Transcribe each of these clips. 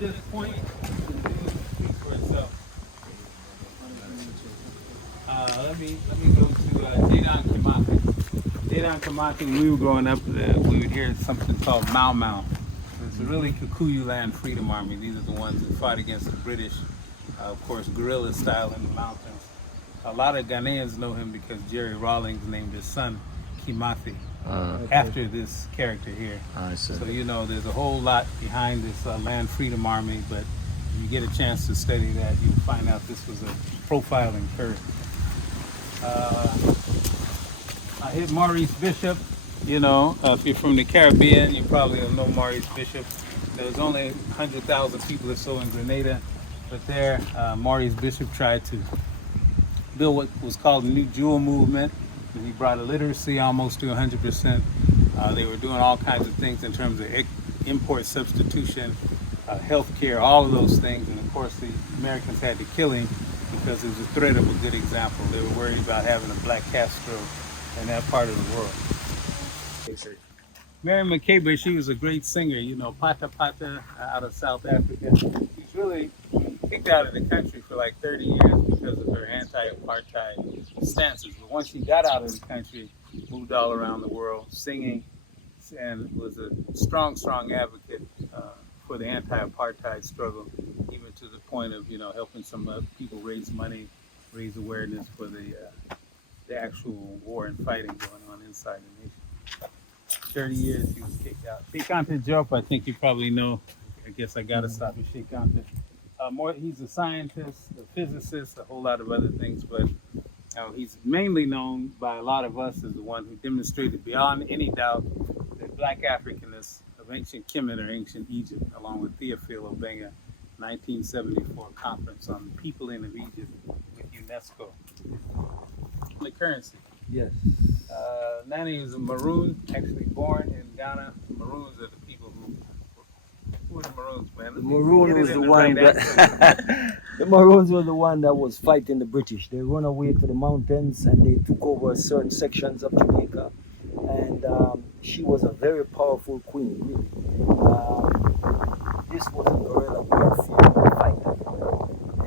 this point, the thing speaks for itself. Let me go to Dedan Kimaki. Dedan Kimaki, when we were growing up, we would hear something called Mau Mau. It's a really Kikuyu land freedom army. These are the ones who fought against the British, of course, guerrilla style in the mountains. A lot of Ghanaians know him because Jerry Rawlings named his son Kimathi after this character here. I see. So you know there's a whole lot behind this land freedom army, but if you get a chance to study that, you'll find out this was a profiling curve. I hit Maurice Bishop. You know, if you're from the Caribbean, you probably know Maurice Bishop. There was only 100,000 people or so in Grenada, but there, Maurice Bishop tried to build what was called the New Jewel Movement. And he brought illiteracy almost to 100%. They were doing all kinds of things in terms of import substitution, healthcare, all of those things. And of course, the Americans had to kill him because it was a threat of a good example. They were worried about having a black Castro in that part of the world. Mary McCabe, she was a great singer, you know, Pata Pata out of South Africa. She's really kicked out of the country for like 30 years because of her anti-apartheid stances. But once she got out of the country, moved all around the world singing and was a strong, strong advocate for the anti-apartheid struggle, even to the point of, you know, helping some people raise money, raise awareness for the actual war and fighting going on inside the nation. 30 years he was kicked out. Sheikh Job, I think you probably know. I guess I gotta stop with Sheikh he's a scientist, a physicist, a whole lot of other things, but he's mainly known by a lot of us as the one who demonstrated beyond any doubt the black Africanness of ancient Kemet or ancient Egypt, along with Theophile Obenga, 1974 conference on the peopling of Egypt with UNESCO. The currency. Yes. Nani is a Maroon, actually born in Ghana. Maroons are the people who are the Maroons, man? The Maroon was the one right that the Maroons were the one that was fighting the British. They run away to the mountains and they took over certain sections of Jamaica. And she was a very powerful queen, really. This was a guerrilla warfare fighter.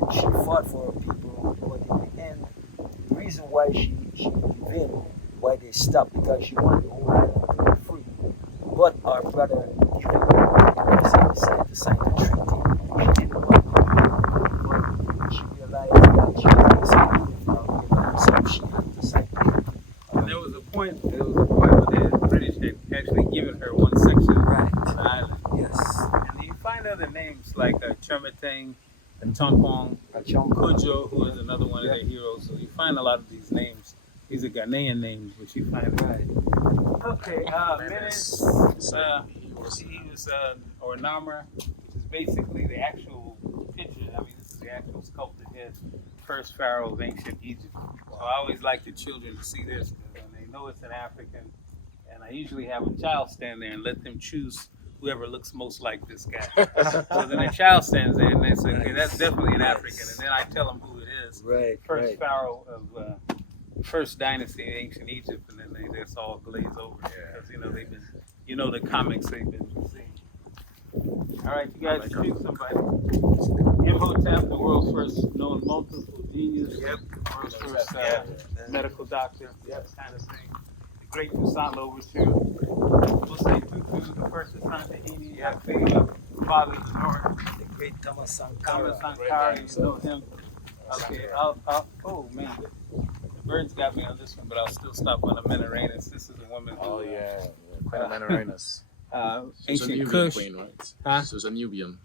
And she fought for her people, but in the end, the reason why she gave in, why they stopped, because she wanted the whole island to be free. But our brother decided to sign the treaty. She didn't want to, but she realized that she was so she had to sign the treaty. And there was a point where the British had actually given her one section of the island. Yes. And you find other names like Chermitang, and Tompong, Kojo, who is another one of their heroes. So you find a lot of these names. These are Ghanaian names, which you find right. Okay, Menes, he was, or Namur, which is basically the actual picture. I mean, this is the actual sculpted head, first pharaoh of ancient Egypt. So I always like the children to see this because when they know it's an African, and I usually have a child stand there and let them choose whoever looks most like this guy. So then a child stands there and they say, okay, that's definitely an African. And then I tell them who it is. Right. First pharaoh of first dynasty in ancient Egypt, and then they just all glaze over because you know they've been, you know, the comics they've been seeing. All right, you guys choose somebody. Imhotep, the world's first known multiple genius. Yep. World's first medical doctor. That kind of thing. The Great Toussaint Louverture. We'll say Tutu, the first Asante Father of the North. The great Thomas Sankara. Thomas Sankara, you know him. Okay, oh man. Birds got me on this one, but I'll still stop on the Menarenas. This is a woman. Oh yeah, Queen Menarenas. Ancient Kush. Queen, right? Huh? So it's a Nubian.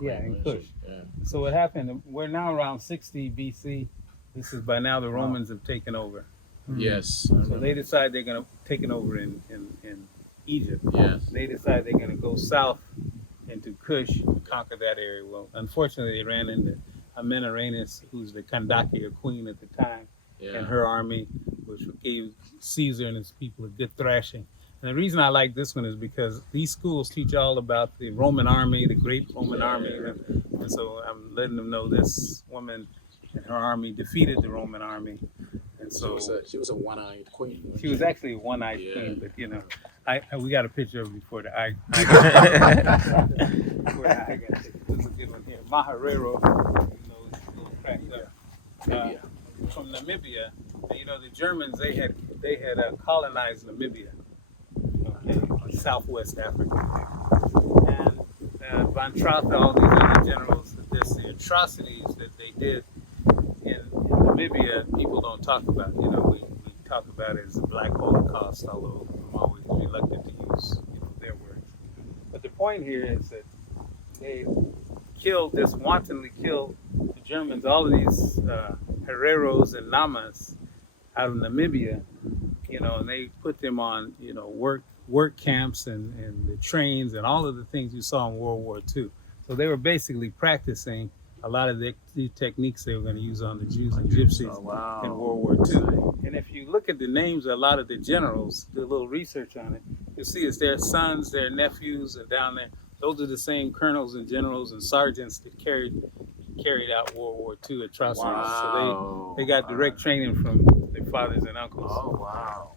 Yeah, in Kush. Yeah. So what happened? We're now around 60 BC. This is by now the Romans have taken over. Yes. So they decide they're going to take it over in Egypt. Yes. They decide they're going to go south into Kush and conquer that area. Well, unfortunately, they ran into Amenarenas, who's the Kandakia queen at the time. Yeah. And her army, which gave Caesar and his people a good thrashing. And the reason I like this one is because these schools teach all about the Roman army, the great Roman army. And so I'm letting them know this woman and her army defeated the Roman army. And And so She was a one-eyed queen. she was actually a one-eyed Yeah. queen, but you know, we got a picture of her before the eye. Before the eye got taken. This is a good one here. Maharero, you know, it's a little cracked up. From Namibia. And, you know, the Germans they had colonized Namibia, okay, Southwest Africa, and Von Trotha, all these other generals, the atrocities that they did in Namibia, people don't talk about. You know, we talk about it as the Black Holocaust, although I'm always reluctant to use their words. But the point here is that they wantonly killed the Germans, all of these Hereros and Namas out of Namibia, you know, and they put them on, you know, work camps and the trains and all of the things you saw in World War II. So they were basically practicing a lot of the techniques they were going to use on the Jews and Gypsies in World War II. And if you look at the names of a lot of the generals, do a little research on it, you'll see it's their sons, their nephews, and down there, those are the same colonels and generals and sergeants that carried out World War II atrocities. Wow. So they got direct training from their fathers and uncles. Oh, wow.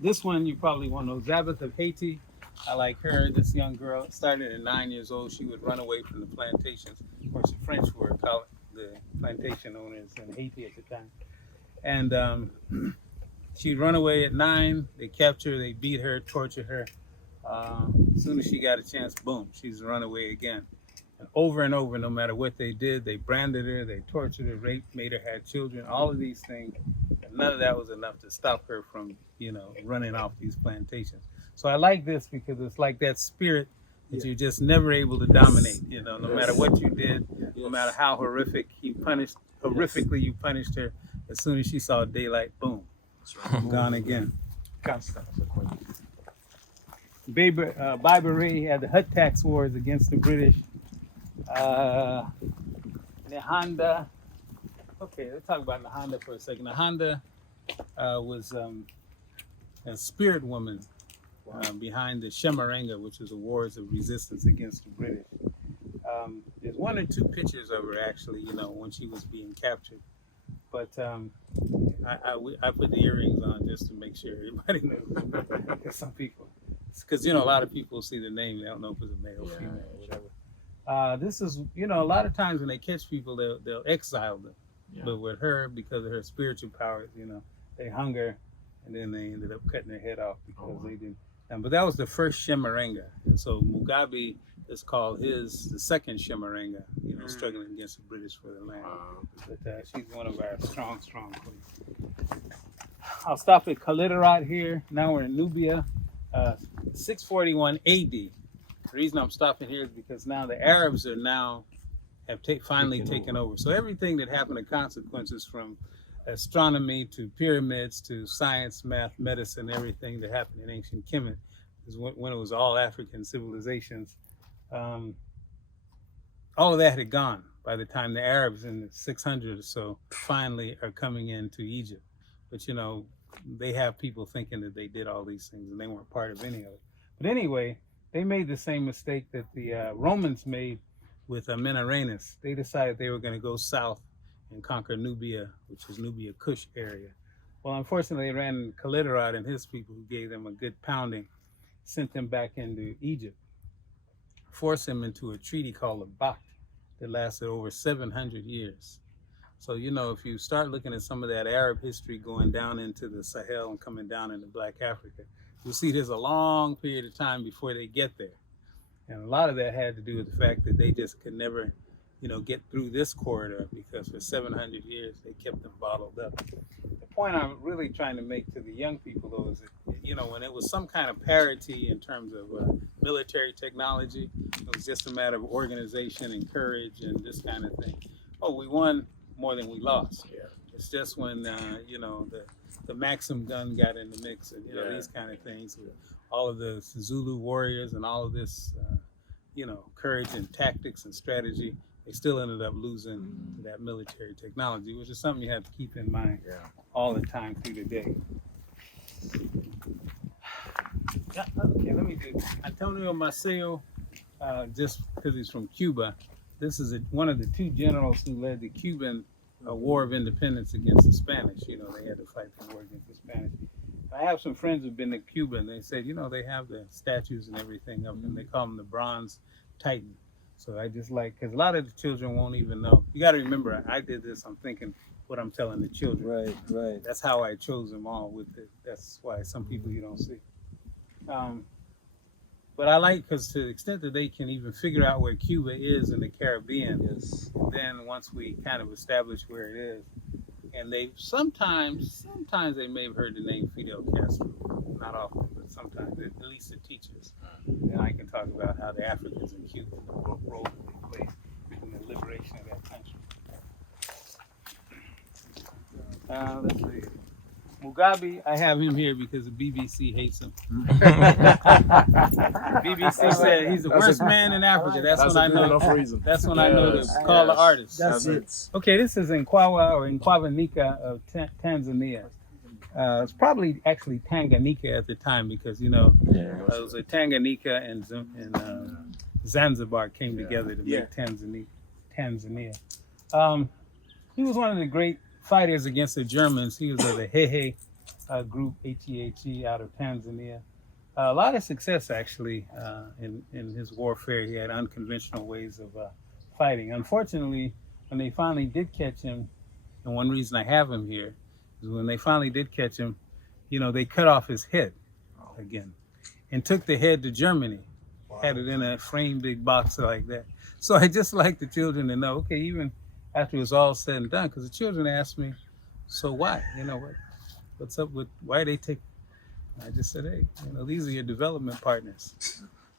This one you probably want to know, Zabeth of Haiti. I like her. This young girl started at 9 years old. She would run away from the plantations. Of course, the French were the plantation owners in Haiti at the time. And she'd run away at 9. They captured her, they beat her, tortured her. As soon as she got a chance, boom, she's run away again. And over, no matter what they did, they branded her, they tortured her, raped, made her have children, all of these things. And none of that was enough to stop her from, you know, running off these plantations. So I like this because it's like that spirit that you're just never able to dominate, you know, no matter what you did, no matter how horrifically you punished her, as soon as she saw daylight, boom, gone again. Constant. Bibere had the Hut tax wars against the British. Nahanda. Okay, let's talk about Nahanda for a second. Nahanda was a spirit woman behind the Shemarenga, which was the wars of resistance against the British. There's one or two pictures of her actually, you know, when she was being captured. But I put the earrings on just to make sure everybody knows. Because some people, because you know, a lot of people see the name, they don't know if it's a male, female, or whatever. This is, you know, a lot of times when they catch people, they'll exile them. Yeah. But with her, because of her spiritual powers, you know, they hung her, and then they ended up cutting her head off because they didn't. But that was the first Shemarenga, and so Mugabe is called the second Shemarenga, you know, struggling against the British for the land. But she's one of our strong queens. I'll stop at Kaliderat here. Now we're in Nubia, 641 AD. The reason I'm stopping here is because now the Arabs have finally taken over. So everything that happened, the consequences from astronomy to pyramids to science, math, medicine, everything that happened in ancient Kemet is when it was all African civilizations. All of that had gone by the time the Arabs in the 600 or so finally are coming into Egypt. But you know, they have people thinking that they did all these things and they weren't part of any of it. But anyway, they made the same mistake that the Romans made with Amenarrenas. They decided they were going to go south and conquer Nubia, which is Nubia Kush area. Well, unfortunately, they ran into Kaliderat and his people, who gave them a good pounding, sent them back into Egypt, forced them into a treaty called the Baht that lasted over 700 years. So, you know, if you start looking at some of that Arab history going down into the Sahel and coming down into Black Africa, you'll see there's a long period of time before they get there. And a lot of that had to do with the fact that they just could never, you know, get through this corridor because for 700 years they kept them bottled up. The point I'm really trying to make to the young people, though, is that, you know, when it was some kind of parity in terms of military technology, it was just a matter of organization and courage and this kind of thing. Oh, we won more than we lost. Yeah. It's just when, you know, the Maxim gun got in the mix and, you know, these kind of things. All of the Zulu warriors and all of this, you know, courage and tactics and strategy, they still ended up losing to that military technology, which is something you have to keep in mind all the time through the day. Okay, let me do Antonio Maceo, just because he's from Cuba. this is one of the two generals who led the Cuban War of Independence against the Spanish. You know, they had to fight the war against the Spanish. I have some friends who've been to Cuba, and they said, you know, they have the statues and everything of them. They call them the Bronze Titan. So I just like, because a lot of the children won't even know. You got to remember, I did this. I'm thinking what I'm telling the children. Right, right. That's how I chose them all with it. That's why some people you don't see. But I like, because to the extent that they can even figure out where Cuba is in the Caribbean, Yes. then once we kind of establish where it is, and they sometimes they may have heard the name Fidel Castro, not often, but sometimes, at least it teaches. And I can talk about how the Africans in Cuba, what role they played in the liberation of that country. Let's see. Mugabe, I have him here because the BBC hates him. BBC said he's the worst man in Africa. That's when I know. That's when I know to call the artist. That's it. Okay, this is in Nkwanika of Tanzania. It's probably actually Tanganyika at the time because it was a Tanganyika and Zanzibar came together to make Tanzania. He was one of the great fighters against the Germans. He was of the Hehe group, Hehe, out of Tanzania. A lot of success actually in his warfare. He had unconventional ways of fighting. Unfortunately, when they finally did catch him, and one reason I have him here is when they finally did catch him, they cut off his head again and took the head to Germany, had it in a frame big box like that. So I just like the children to know, okay, even after it was all said and done, because the children asked me, so why? What's up with, why they take, I just said, hey, these are your development partners.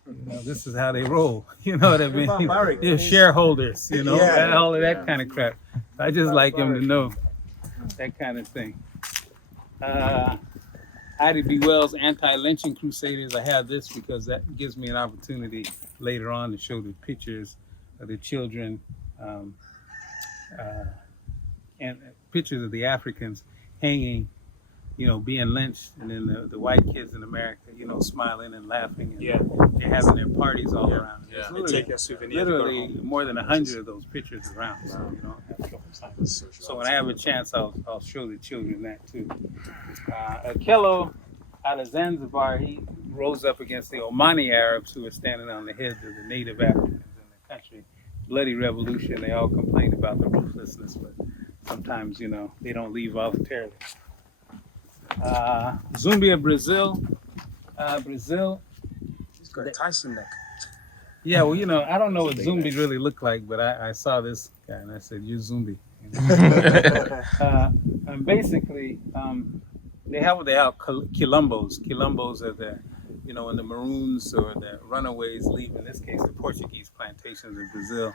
This is how they roll. You know what I mean? They're shareholders, all of that kind of crap. I just like them to know that kind of thing. Ida B. Wells' Anti-Lynching Crusaders. I have this because that gives me an opportunity later on to show the pictures of the children and pictures of the Africans hanging, being lynched, and then the white kids in America, smiling and laughing, and they're having their parties all around. Yeah, Literally more than 100 of those pictures around. So, so when I have a chance, I'll show the children that too. Akello out of Zanzibar, he rose up against the Omani Arabs who were standing on the heads of the native Africans in the country. Bloody revolution. They all complained about the ruthlessness, but sometimes, they don't leave voluntarily. Zumbi of Brazil. Brazil. He's got a Tyson neck. Yeah, well, I don't know what Zumbi really look like, but I saw this guy and I said, "You're Zumbi." And basically, they have what they have quilombos. Quilombos are the, when the Maroons or the runaways leave, in this case, the Portuguese plantations in Brazil,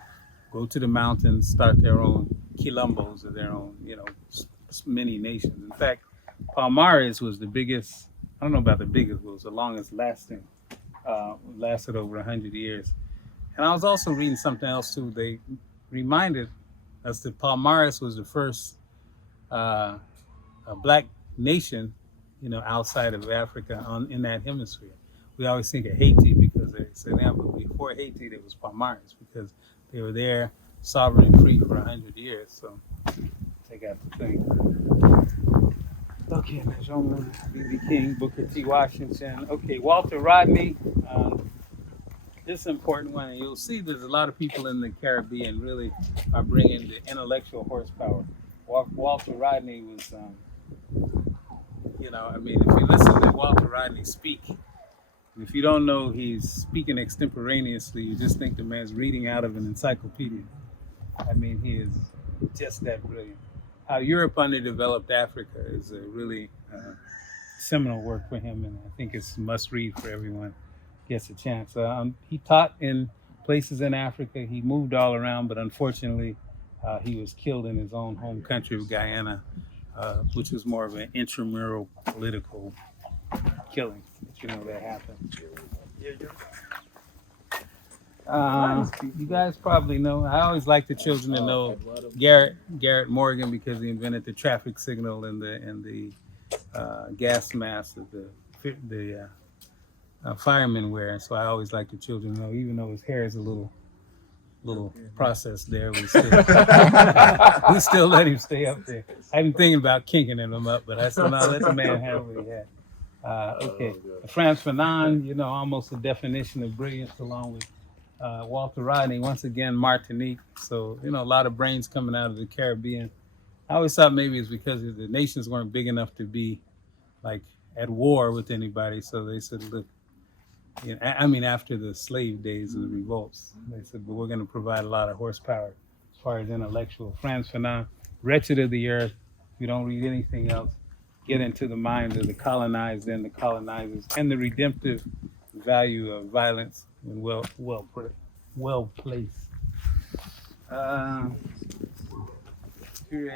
go to the mountains, start their own quilombos or their own, mini nations. In fact, Palmares was the biggest, I don't know about the biggest, but it was the longest lasting, lasted over 100 years. And I was also reading something else too. They reminded us that Palmares was the first black nation, outside of Africa in that hemisphere. We always think of Haiti because they say that, but before Haiti, there was Palmares because they were there sovereign and free for 100 years. So they got the thing. Okay, Najoma, B.B. King, Booker T. Washington. Okay, Walter Rodney. This is an important one, and you'll see there's a lot of people in the Caribbean really are bringing the intellectual horsepower. Walter Rodney was, if you listen to Walter Rodney speak, if you don't know he's speaking extemporaneously, you just think the man's reading out of an encyclopedia. He is just that brilliant. How Europe underdeveloped Africa is a really seminal work for him, and I think it's must read for everyone who gets a chance. He taught in places in Africa. He moved all around, but unfortunately, he was killed in his own home country of Guyana, which was more of an intramural political killing. That happened. You guys probably know. I always like the children to know Garrett Morgan because he invented the traffic signal and the gas mask that the firemen wear. So I always like the children to know, even though his hair is a little little process there. We still, we still let him stay up there. I've been thinking about kinking him up, but I said, no, let the man have what he had. Okay, Frantz Fanon, you know, almost a definition of brilliance, along with Walter Rodney, once again, Martinique. So, you know, a lot of brains coming out of the Caribbean. I always thought maybe it's because the nations weren't big enough to be like at war with anybody. So they said, look, you know, I mean, after the slave days and the revolts, they said, but we're going to provide a lot of horsepower as far as intellectual. Frantz Fanon, Wretched of the Earth. If you don't read anything else, get into the minds of the colonized and the colonizers, and the redemptive value of violence and well placed. You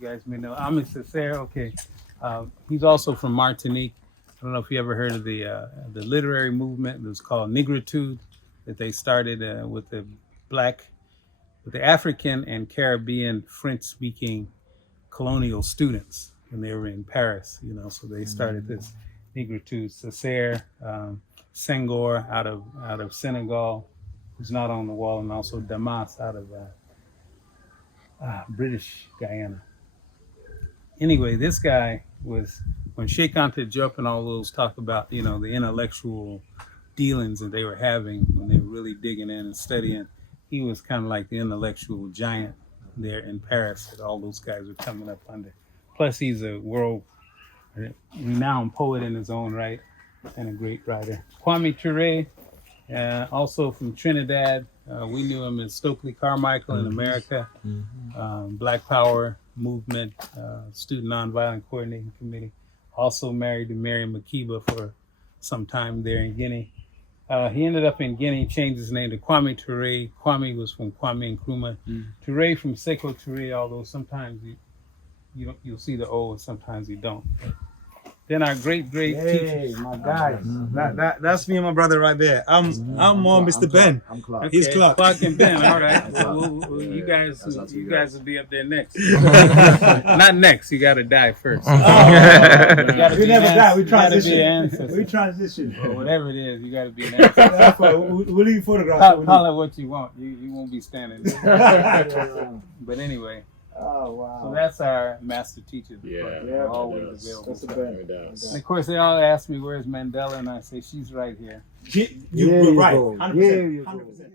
guys may know Ahmed Césaire. Okay, he's also from Martinique. I don't know if you ever heard of the literary movement. It was called Negritude, that they started with the African and Caribbean French-speaking colonial students when they were in Paris. You know, so they started this Negritude. Césaire, Senghor out of Senegal, who's not on the wall, and also Damas out of British Guyana. Anyway, this guy was, when Cheikh Anta Diop and all those talk about, you know, the intellectual dealings that they were having when they were really digging in and studying, he was kind of like the intellectual giant there in Paris that all those guys were coming up under. Plus, he's a world renowned poet in his own right and a great writer. Kwame Ture, also from Trinidad. We knew him as Stokely Carmichael in America. Black Power movement, Student Nonviolent Coordinating Committee. Also married to Mary Makeba for some time there in Guinea. He ended up in Guinea, changed his name to Kwame Ture. Kwame was from Kwame Nkrumah. Ture from Sekou Ture, although sometimes you'll see the O and sometimes you don't. Then our great Hey, teacher. my guy. That's me and my brother right there. I'm Mr. Ben. I'm Clark. He's Clark. Clark and Ben. All right. Well, you guys will be up there next. Not next. You got to die first. We never die. We transition. We transition. Or whatever it is, you got to be an ancestor. We'll leave photographs. Call it what you want. You won't be standing there. But anyway. Oh, wow. So that's our master teacher. Yeah, always available. That's the best. And of course, they all ask me, where's Mandela? And I say, she's right here. You're right. There you go. 100%. There you go. 100%.